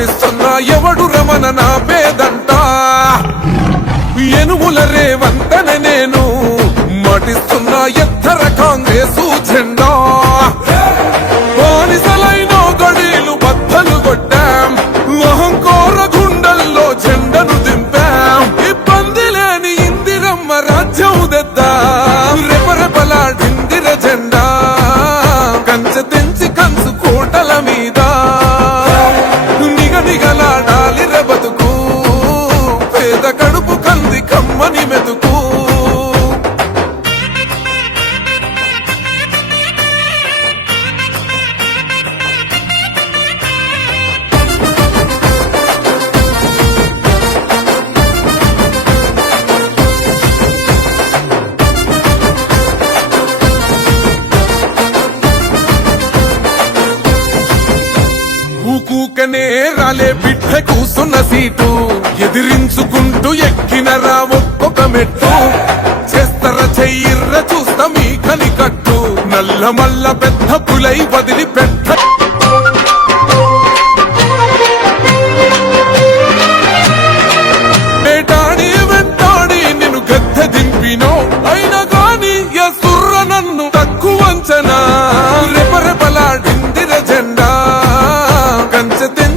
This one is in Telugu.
నటిస్తున్నా ఎవడు రమణ నా పేదంట ఎనుముల రేవంతన నేను మటిస్తున్నా ఎత్తర కాంగ్రెసు జెండా బానిసలైన గడీలు బద్దలు కొట్టాం అహంకోర గుండెల్లో జెండను దింపాం ఇబ్బంది లేని ఇందిరమ్మ రాజ్యం తెద్దాం రెపరెపలాడిందిర జెండా కంచె తెంచి కంచు కోటల మీద నిగనిగలాడాలి బతుకు పేద కడుపు కంది కమ్మని మెతుకు ఊకూకనే రాలే బిడ్డ కూసున్న సీటు ఎదిరించుకుంటూ ఎక్కినరా ఒక్కొక్క మెట్టు చేస్తర చెయ్యిర్ర చూస్తా మీ కనికట్టు నల్ల మల్ల పెద్ద పులై వదిలి పెట్ట